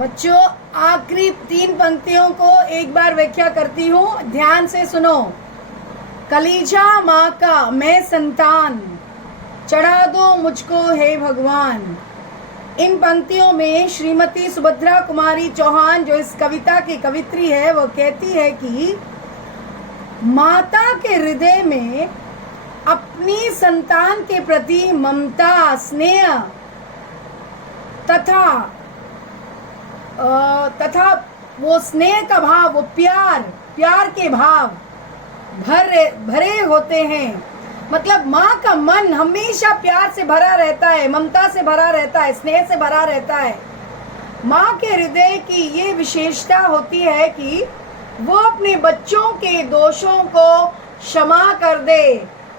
बच्चों, आखिरी 3 पंक्तियों को एक बार व्याख्या करती हूँ, ध्यान से सुनो। कलीजा माँ का मैं संतान, चढ़ा दो मुझको हे भगवान। इन पंक्तियों में श्रीमती सुभद्रा कुमारी चौहान, जो इस कविता की कवित्री है, वो कहती है कि माता के हृदय में अपनी संतान के प्रति ममता, स्नेह तथा वो स्नेह का भाव, वो प्यार के भाव भरे होते हैं। मतलब माँ का मन हमेशा प्यार से भरा रहता है, ममता से भरा रहता है, स्नेह से भरा रहता है। माँ के हृदय की ये विशेषता होती है कि वो अपने बच्चों के दोषों को क्षमा कर दे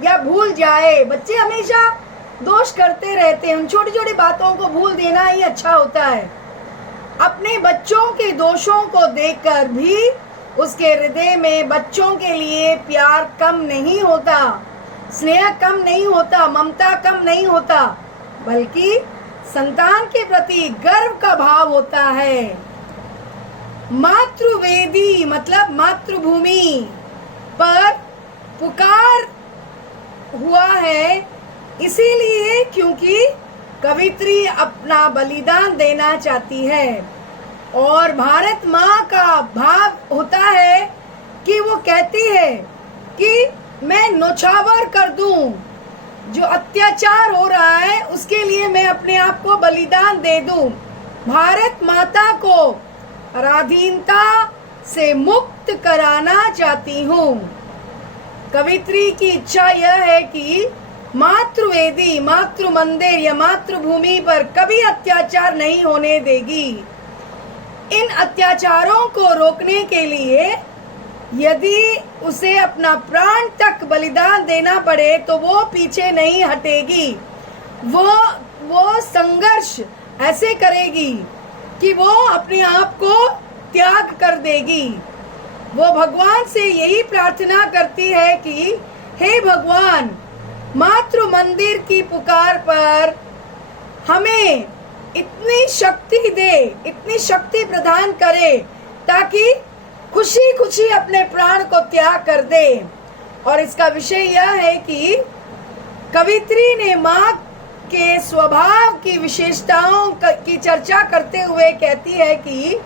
या भूल जाए। बच्चे हमेशा दोष करते रहते हैं, उन छोटी छोटी बातों को भूल देना ही अच्छा होता है। अपने बच्चों के दोषों को देखकर भी उसके हृदय में बच्चों के लिए प्यार कम नहीं होता, स्नेह कम नहीं होता, ममता कम नहीं होता, बल्कि संतान के प्रति गर्व का भाव होता है। मातृवेदी मतलब मातृभूमि पर पुकार हुआ है, इसीलिए क्योंकि कवित्री अपना बलिदान देना चाहती है। और भारत माँ का भाव होता है कि वो कहती है कि मैं नौछावर कर दूं, जो अत्याचार हो रहा है उसके लिए मैं अपने आप को बलिदान दे दूं। भारत माता को पराधीनता से मुक्त कराना चाहती हूँ। कवित्री की इच्छा यह है कि मातृवेदी, मातृ मंदिर या मातृभूमि पर कभी अत्याचार नहीं होने देगी। इन अत्याचारों को रोकने के लिए यदि उसे अपना प्राण तक बलिदान देना पड़े तो वो पीछे नहीं हटेगी। वो संघर्ष ऐसे करेगी कि वो अपने आप को त्याग कर देगी। वो भगवान से यही प्रार्थना करती है कि हे भगवान, मातृ मंदिर की पुकार पर हमें इतनी शक्ति दे, इतनी शक्ति प्रदान करे ताकि खुशी खुशी अपने प्राण को त्याग कर दे। और इसका विषय यह है कि कवित्री ने माँ के स्वभाव की विशेषताओं की चर्चा करते हुए कहती है कि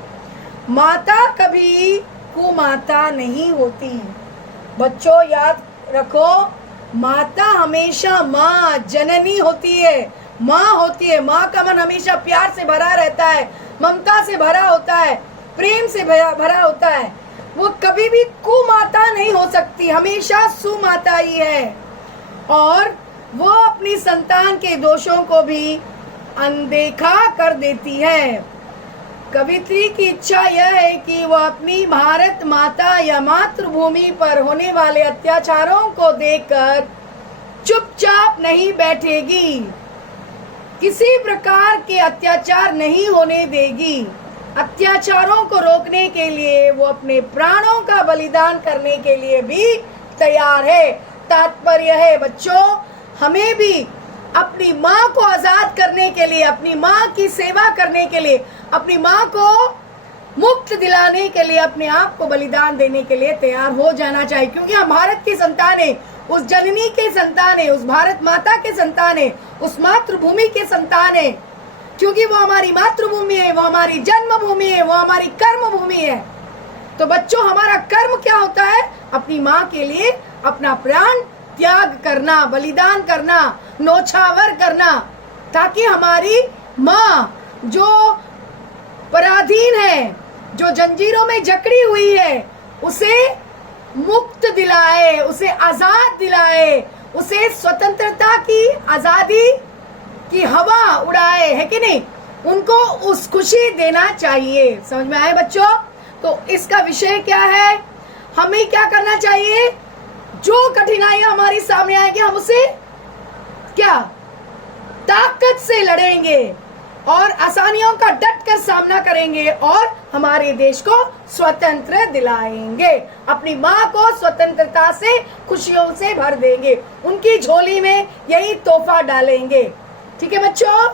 माता कभी कुमाता नहीं होती। बच्चों याद रखो, माता हमेशा माँ, जननी होती है, माँ होती है। माँ का मन हमेशा प्यार से भरा रहता है, ममता से भरा होता है, प्रेम से भरा होता है। वो कभी भी कुमाता नहीं हो सकती, हमेशा सुमाता ही है। और वो अपनी संतान के दोषों को भी अनदेखा कर देती है। कवित्री की इच्छा यह है कि वो अपनी भारत माता या मातृभूमि पर होने वाले अत्याचारों को देखकर चुपचाप नहीं बैठेगी, किसी प्रकार के अत्याचार नहीं होने देगी। अत्याचारों को रोकने के लिए वो अपने प्राणों का बलिदान करने के लिए भी तैयार है। तात्पर्य है बच्चों, हमें भी अपनी माँ को आजाद करने के लिए, अपनी माँ की सेवा करने के लिए, अपनी माँ को मुक्त दिलाने के लिए अपने आप को बलिदान देने के लिए तैयार हो जाना चाहिए। क्योंकि हम भारत की संतान है, उस जननी के संतान है, उस भारत माता के संतान है, उस मातृभूमि के संतान है। क्योंकि वो हमारी मातृभूमि है, वो हमारी जन्मभूमि है, वो हमारी कर्म भूमि है। तो बच्चों, हमारा कर्म क्या होता है? अपनी माँ के लिए अपना प्राण त्याग करना, बलिदान करना, नौछावर करना, ताकि हमारी माँ जो पराधीन है, जो जंजीरों में जकड़ी हुई है, उसे मुक्त दिलाए, उसे आजाद दिलाए, उसे स्वतंत्रता की, आजादी की हवा उड़ाए, है कि नहीं? उनको उस खुशी देना चाहिए। समझ में आए बच्चों? तो इसका विषय क्या है? हमें क्या करना चाहिए? जो कठिनाइयां हमारी सामने आएंगी, हम उसे क्या ताकत से लड़ेंगे और आसानियों का डट कर सामना करेंगे और हमारे देश को स्वतंत्र दिलाएंगे। अपनी माँ को स्वतंत्रता से, खुशियों से भर देंगे, उनकी झोली में यही तोहफा डालेंगे। ठीक है बच्चों?